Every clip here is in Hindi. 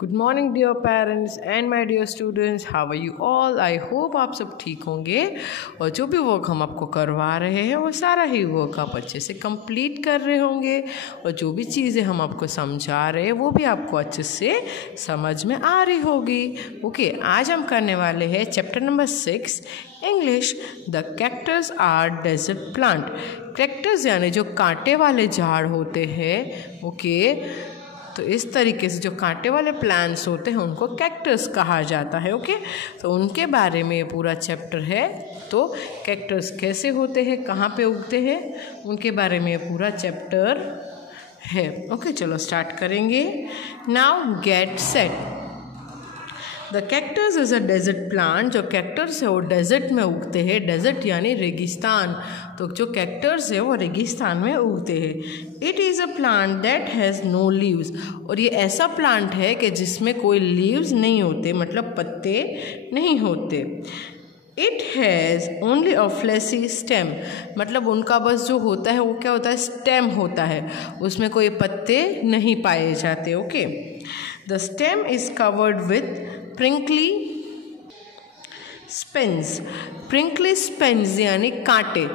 Good morning dear parents and my dear students, how are you all. I hope आप सब ठीक होंगे और जो भी वर्क हम आपको करवा रहे हैं वो सारा ही वर्क आप अच्छे से कंप्लीट कर रहे होंगे और जो भी चीज़ें हम आपको समझा रहे हैं वो भी आपको अच्छे से समझ में आ रही होगी। ओके, आज हम करने वाले हैं chapter number 6 English. The cactus are desert plant. Cactus यानी जो कांटे वाले झाड़ होते हैं। ओके, तो इस तरीके से जो कांटे वाले प्लांट्स होते हैं उनको कैक्टस कहा जाता है। ओके, तो उनके बारे में ये पूरा चैप्टर है। तो कैक्टस कैसे होते हैं, कहाँ पे उगते हैं, उनके बारे में ये पूरा चैप्टर है। ओके, चलो स्टार्ट करेंगे। Now get set. The cactus is a desert plant. जो कैक्टस है वो डेजर्ट में उगते हैं। डेजर्ट यानी रेगिस्तान। तो जो कैक्टस है वो रेगिस्तान में उगते हैं। It is a plant that has no leaves. और ये ऐसा प्लांट है कि जिसमें कोई लीव्स नहीं होते, मतलब पत्ते नहीं होते। It has only a fleshy stem. मतलब उनका बस जो होता है वो क्या होता है, स्टेम होता है, उसमें कोई पत्ते नहीं पाए जाते। Okay, the stem is covered with prickly spines. Prickly spines यानी कांटे।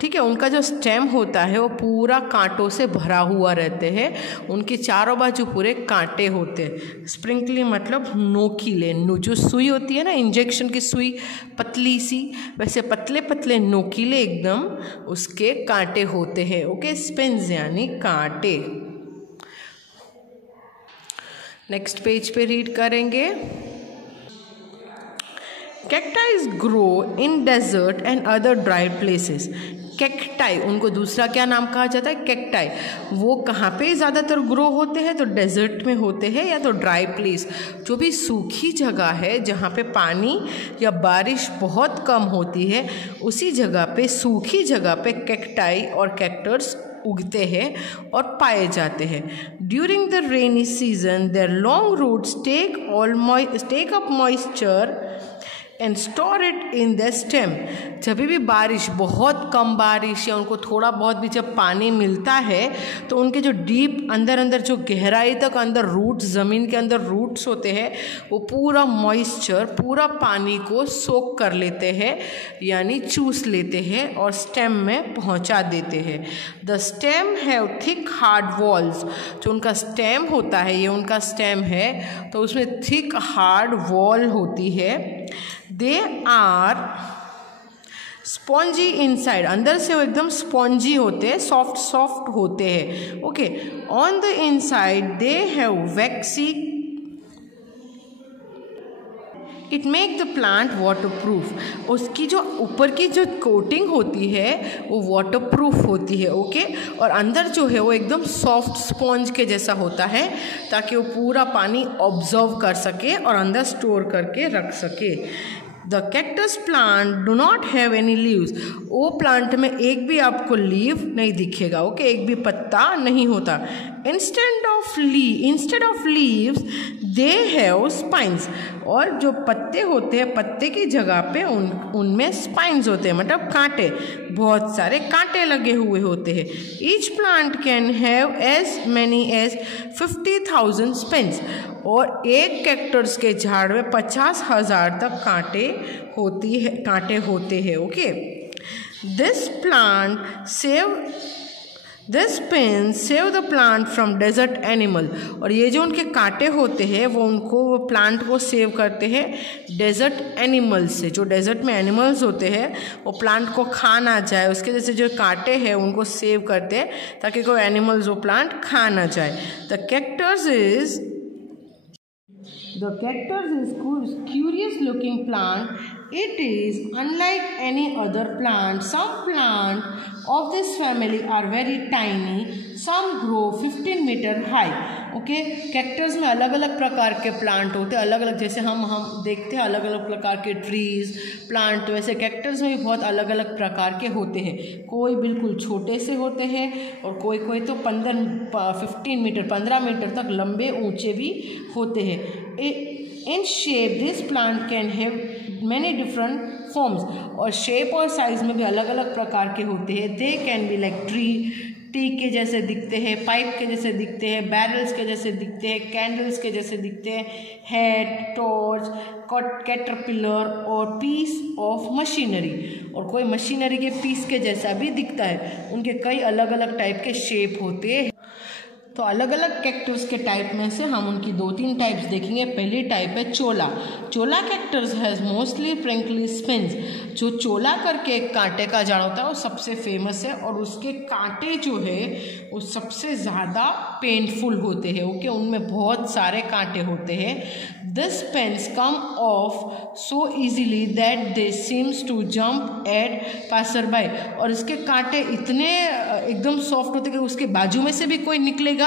ठीक है, उनका जो स्टेम होता है वो पूरा कांटों से भरा हुआ रहते हैं। उनके चारों बाजू पूरे कांटे होते हैं। स्प्रिंकली मतलब नोकीले। जो सुई होती है ना, इंजेक्शन की सुई पतली सी, वैसे पतले पतले नोकीले एकदम उसके कांटे होते हैं। ओके, स्पिन्स यानी कांटे। नेक्स्ट पेज पे रीड करेंगे। Cacti grow in desert and other dry places. Cacti, उनको दूसरा क्या नाम कहा जाता है, कैक्टाई। वो कहाँ पे ज़्यादातर ग्रो होते हैं, तो डेजर्ट में होते हैं या तो ड्राई प्लेस, जो भी सूखी जगह है जहाँ पे पानी या बारिश बहुत कम होती है, उसी जगह पे, सूखी जगह पे कैक्टाई और कैक्टस उगते हैं और पाए जाते हैं। During the rainy season their long roots take up moisture and store it in the stem. जब भी बारिश, बहुत कम बारिश या उनको थोड़ा बहुत भी जब पानी मिलता है तो उनके जो डीप अंदर जो गहराई तक अंदर रूट्स, ज़मीन के अंदर रूट्स होते हैं, वो पूरा मॉइस्चर, पूरा पानी को सोक कर लेते हैं यानी चूस लेते हैं और स्टेम में पहुंचा देते हैं। The stem have thick hard walls. जो उनका स्टेम होता है, ये उनका स्टेम है, तो उसमें थिक हार्ड वॉल होती है। They are spongy inside. अंदर से वो एकदम स्पॉन्जी होते हैं, सॉफ्ट होते हैं। Okay, on the inside they have vaccine. It make the plant water proof. उसकी जो ऊपर की जो कोटिंग होती है वो वाटर प्रूफ होती है। ओके, और अंदर जो है वो एकदम सॉफ्ट स्पॉन्ज के जैसा होता है, ताकि वो पूरा पानी ऑब्जर्व कर सके और अंदर स्टोर करके रख सके। The cactus plant do not have any leaves. वो प्लांट में एक भी आपको लीव नहीं दिखेगा। ओके, एक भी पत्ता नहीं होता। Instead of leaves they have spines. और जो पत्ते होते हैं, पत्ते की जगह पे उनमें स्पाइन्स होते हैं, मतलब कांटे, बहुत सारे कांटे लगे हुए होते हैं। Each plant can have as many as 50,000 spines. और एक कैक्टस के झाड़ में 50,000 तक कांटे होते हैं। Okay, this spines save the plant from desert animal. और ये जो उनके कांटे होते हैं वो प्लांट को सेव करते हैं डेजर्ट एनिमल से। जो डेजर्ट में एनिमल्स होते हैं वो प्लांट को खा ना जाए, उसके जैसे जो कांटे हैं उनको सेव करते हैं ताकि कोई एनिमल्स वो प्लांट खा ना जाए। The cactus is curious looking plant. It is unlike any other plant. Some plants of this family are very tiny. Some grow 15 meter high. Okay, cactus में अलग अलग प्रकार के प्लांट होते हैं, अलग अलग, जैसे हम देखते हैं अलग अलग प्रकार के ट्रीज, प्लांट, वैसे कैक्टस में भी बहुत अलग अलग प्रकार के होते हैं। कोई बिल्कुल छोटे से होते हैं और कोई तो 15 मीटर तक लंबे ऊंचे भी होते हैं। In shape this plant can have many different forms. और शेप और साइज में भी अलग अलग प्रकार के होते हैं। They can be like T के जैसे दिखते हैं, पाइप के जैसे दिखते हैं, बैरल्स के जैसे दिखते हैं, कैंडल्स के जैसे दिखते हैं, हेड, टॉर्च, कैटरपिलर और पीस ऑफ मशीनरी, और कोई मशीनरी के पीस के जैसा भी दिखता है। उनके कई अलग अलग टाइप के शेप होते हैं। तो अलग अलग कैक्टस के टाइप में से हम उनकी 2-3 टाइप्स देखेंगे। पहली टाइप है चोला। चोला कैक्टस हैज़ मोस्टली प्रिंकली स्पिन्स। जो चोला करके एक कांटे का झाड़ होता है वो सबसे फेमस है, और उसके कांटे जो है वो सबसे ज़्यादा पेनफुल होते हैं। ओके, उनमें बहुत सारे कांटे होते हैं। This spines come off so easily that they seems to jump at passer by. और इसके कांटे इतने एकदम सॉफ्ट होते हैं कि उसके बाजू में से भी कोई निकलेगा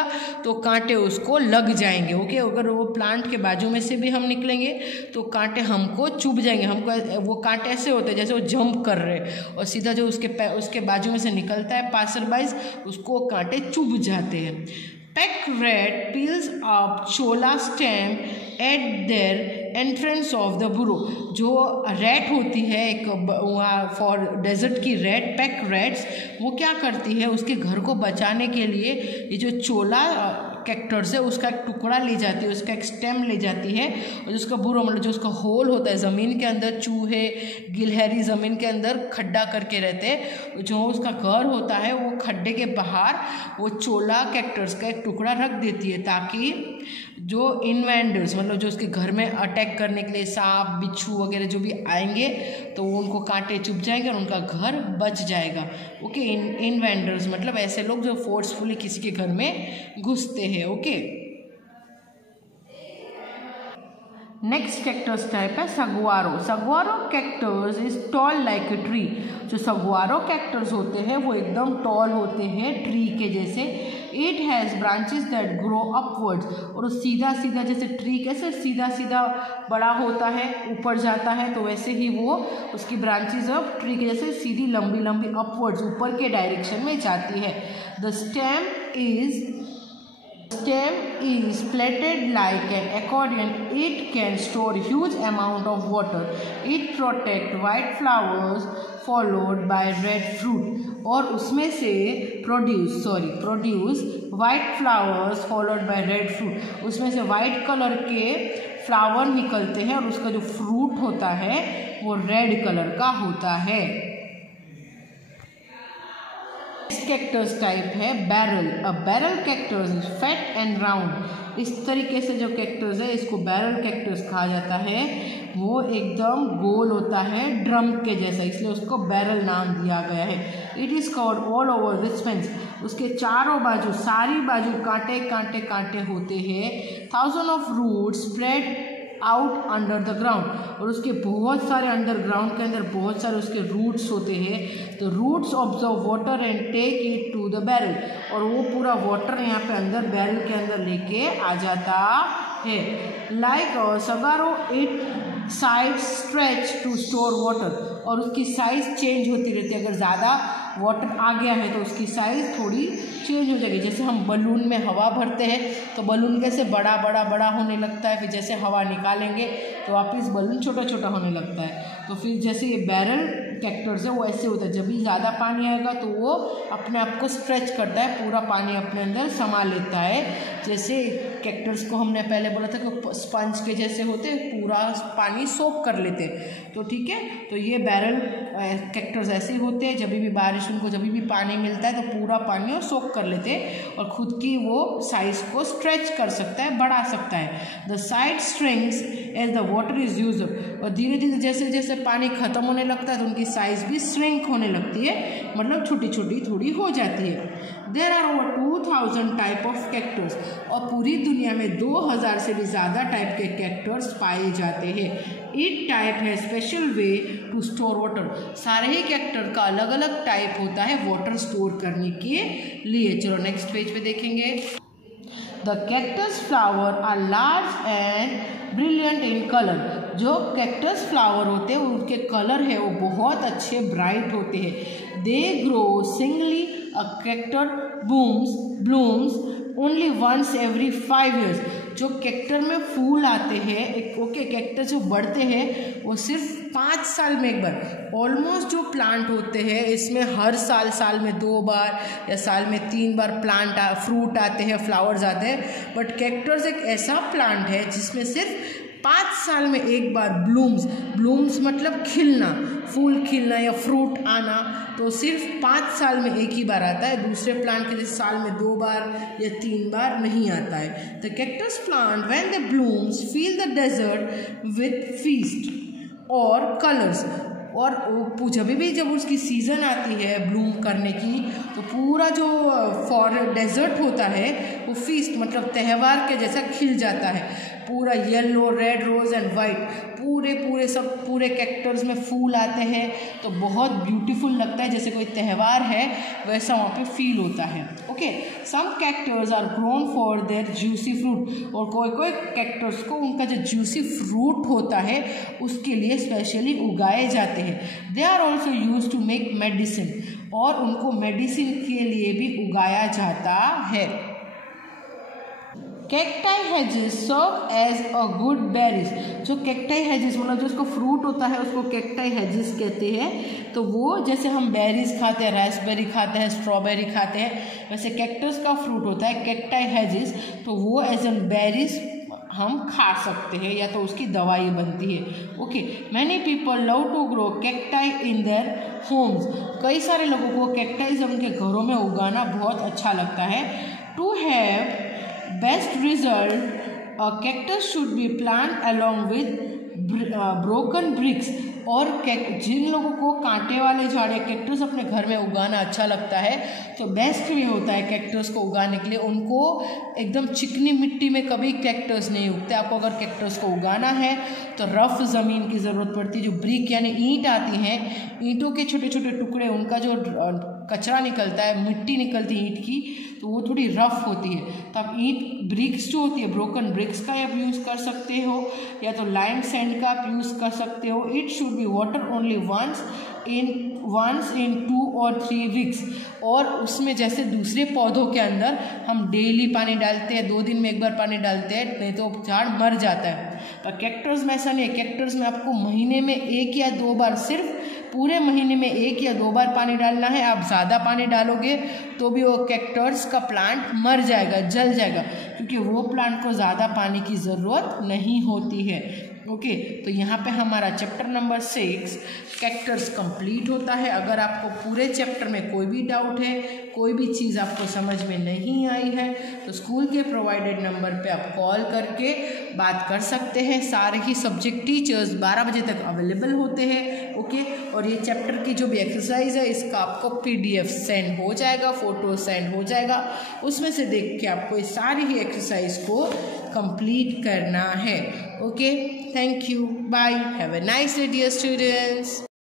तो कांटे उसको लग जाएंगे। ओके, अगर वो प्लांट के बाजू में से भी हम निकलेंगे तो कांटे हमको चुभ जाएंगे। हमको वो कांटे ऐसे होते हैं जैसे वो जंप कर रहे हैं, और सीधा जो उसके बाजू में से निकलता है पासर बाइज, उसको कांटे चुभ जाते हैं। Pack rat peels up Chola stem eight there entrance of the बुरो। जो रैट होती है एक वहाँ फॉर डेजर्ट की रैट, पैक रैट्स, वो क्या करती है उसके घर को बचाने के लिए ये जो चोला कैक्टस है उसका एक टुकड़ा ले जाती है, उसका एक स्टेम ले जाती है, और जिसका बुरो मतलब जो उसका होल होता है ज़मीन के अंदर, चूहे गिलहरी ज़मीन के अंदर खड्डा करके रहते हैं, जो उसका घर होता है वो खड्डे के बाहर वो चोला कैक्टस का एक टुकड़ा रख देती है, ताकि जो इन्वेडर्स मतलब जो उसके घर में अटैक करने के लिए सांप बिच्छू वगैरह जो भी आएंगे तो वो उनको कांटे चुभ जाएंगे और उनका घर बच जाएगा। ओके, इन्वेडर्स मतलब ऐसे लोग जो फोर्सफुली किसी के घर में घुसते हैं। ओके, नेक्स्ट कैक्टस टाइप है saguaro. Saguaro cactus is tall like a tree. जो सगुआरो कैक्टस होते हैं वो एकदम टॉल होते हैं ट्री के जैसे। It has branches that grow upwards. और सीधा सीधा जैसे ट्री कैसे सीधा सीधा बड़ा होता है ऊपर जाता है, तो वैसे ही वो उसकी ब्रांचेस ऑफ ट्री के जैसे सीधी लंबी लंबी अपवर्ड्स ऊपर के डायरेक्शन में जाती है। The stem is plaited like an accordion. It can store huge amount of water. It protect white flowers followed by red fruit. और उसमें से produce white flowers followed by red fruit. उसमें से white कलर के फ्लावर निकलते हैं और उसका जो फ्रूट होता है वो रेड कलर का होता है। कैक्टस टाइप है barrel. A barrel cactus is fat and round. इस तरीके से जो कैक्टस है इसको बैरल कैक्टस कहा जाता है। वो एकदम गोल होता है ड्रम के जैसा, इसलिए उसको बैरल नाम दिया गया है। It is covered all over with spines. उसके चारों बाजू सारी बाजू कांटे कांटे कांटे होते हैं। 1000 of roots spread out under the ground. और उसके बहुत सारे अंडरग्राउंड के अंदर बहुत सारे उसके रूट्स होते हैं। तो roots observe water and take it to the barrel. और वो पूरा वाटर यहाँ पे अंदर बैरल के अंदर लेके आ जाता है। Like saguaro it side stretch to store water. और उसकी साइज़ चेंज होती रहती है। अगर ज़्यादा वाटर आ गया है तो उसकी साइज़ थोड़ी चेंज हो जाएगी। जैसे हम बलून में हवा भरते हैं तो बलून कैसे बड़ा बड़ा बड़ा होने लगता है, फिर जैसे हवा निकालेंगे तो वापस बलून छोटा छोटा होने लगता है। तो फिर जैसे ये बैरल कैक्टस है वो ऐसे होता है, जब भी ज़्यादा पानी आएगा तो वो अपने आप को स्ट्रेच करता है, पूरा पानी अपने अंदर समा लेता है। जैसे कैक्टस को हमने पहले बोला था कि स्पंज के जैसे होते हैं, पूरा पानी सोक कर लेते हैं। तो ठीक है, तो ये बैरल कैक्टस ऐसे ही होते हैं। जब भी बारिश उनको जब भी पानी मिलता है तो पूरा पानी वो सोक कर लेते हैं और खुद की वो साइज़ को स्ट्रेच कर सकता है, बढ़ा सकता है। The side strings as the water is use. और धीरे धीरे जैसे जैसे पानी खत्म होने लगता है तो उनकी साइज़ भी श्रिंक होने लगती है, मतलब छोटी छोटी थोड़ी हो जाती है। There are over 2000 type of cactus. और पूरी दुनिया में 2000 से भी ज़्यादा टाइप के कैक्टस पाए जाते हैं। ईच टाइप है special way to store water. सारे ही कैक्टर का अलग अलग टाइप होता है वाटर स्टोर करने के लिए। चलो नेक्स्ट पेज पे देखेंगे। The cactus flower are large and brilliant in colour. जो कैक्टस फ्लावर होते हैं उनके कलर है वो बहुत अच्छे ब्राइट होते हैं। They grow singly. A cactus blooms only once every 5 years। जो कैक्टर में फूल आते हैं, ओके, कैक्टर जो बढ़ते हैं वो सिर्फ 5 साल में एक बार। ऑलमोस्ट जो प्लांट होते हैं इसमें हर साल में 2 बार या साल में 3 बार फ्रूट आते हैं, फ्लावर्स आते हैं। बट कैक्टस एक ऐसा प्लांट है जिसमें सिर्फ 5 साल में एक बार ब्लूम्स मतलब खिलना, फूल खिलना या फ्रूट आना, तो सिर्फ 5 साल में एक ही बार आता है। दूसरे प्लांट के जैसे साल में 2 बार या 3 बार नहीं आता है। The cactus plant when they blooms feel the desert with feast और कलर्स। और जब उसकी सीज़न आती है ब्लूम करने की, तो पूरा जो डेजर्ट होता है वो फीस्ट मतलब त्यौहार के जैसा खिल जाता है। पूरा yellow, red, rose and white पूरे कैक्टस में फूल आते हैं, तो बहुत ब्यूटीफुल लगता है, जैसे कोई त्यौहार है वैसा वहाँ पे फील होता है। Okay, some cactus are grown for their juicy fruit. और कोई कैक्टस को उनका जो जूसी फ्रूट होता है उसके लिए स्पेशली उगाए जाते हैं। They are also use to make medicine, और उनको मेडिसिन के लिए भी उगाया जाता है। Cacti hedges serve as a good barriers. जो कैक्टाई हेजेस मतलब जो उसको फ्रूट होता है उसको कैक्टाई हेजेस कहते हैं। तो वो जैसे हम बेरीज खाते हैं, रास्पबेरी खाते हैं, स्ट्रॉबेरी खाते हैं, वैसे कैक्टस का फ्रूट होता है कैक्टाई हेजेस, तो वो एज एन बेरीज हम खा सकते हैं या तो उसकी दवाई बनती है। Okay, many people love to grow cacti in their homes. कई सारे लोगों को कैक्टाइज उनके घरों में उगाना बहुत अच्छा लगता है। To have best result, a cactus should be planted along with broken bricks। और जिन लोगों को कांटे वाले झाड़ या कैक्टस अपने घर में उगाना अच्छा लगता है, तो बेस्ट वे होता है कैक्टस को उगाने के लिए, उनको एकदम चिकनी मिट्टी में कभी कैक्टस नहीं उगते। आपको अगर कैक्टस को उगाना है तो रफ ज़मीन की ज़रूरत पड़ती है। जो ब्रिक यानी ईंट आती हैं, ईंटों के छोटे छोटे टुकड़े, उनका जो कचरा निकलता है, मिट्टी निकलती है ईंट की, तो वो थोड़ी रफ होती है। तो आप ईंट ब्रिक्स जो होती है, ब्रोकन ब्रिक्स का आप यूज़ कर सकते हो, या तो लाइम सैंड का आप यूज़ कर सकते हो। It should be water only once in 2 or 3 weeks. और उसमें जैसे दूसरे पौधों के अंदर हम डेली पानी डालते हैं, 2 दिन में एक बार पानी डालते हैं, नहीं तो झाड़ मर जाता है। पर कैक्टस में ऐसा नहीं है। कैक्टस में आपको महीने में 1 या 2 बार, सिर्फ पूरे महीने में 1 या 2 बार पानी डालना है। आप ज़्यादा पानी डालोगे तो भी वो कैक्टस का प्लांट मर जाएगा, जल जाएगा, क्योंकि वो प्लांट को ज़्यादा पानी की ज़रूरत नहीं होती है। ओके, तो यहाँ पे हमारा चैप्टर नंबर 6 कैक्टस कंप्लीट होता है। अगर आपको पूरे चैप्टर में कोई भी डाउट है, कोई भी चीज़ आपको समझ में नहीं आई है, तो स्कूल के प्रोवाइडेड नंबर पे आप कॉल करके बात कर सकते हैं। सारे ही सब्जेक्ट टीचर्स 12 बजे तक अवेलेबल होते हैं। ओके, और ये चैप्टर की जो भी एक्सरसाइज है इसका आपको PDF सेंड हो जाएगा, फोटो सेंड हो जाएगा, उसमें से देख के आपको इस सारी ही एक्सरसाइज को कंप्लीट करना है। Okay, thank you, bye, have a nice day dear students.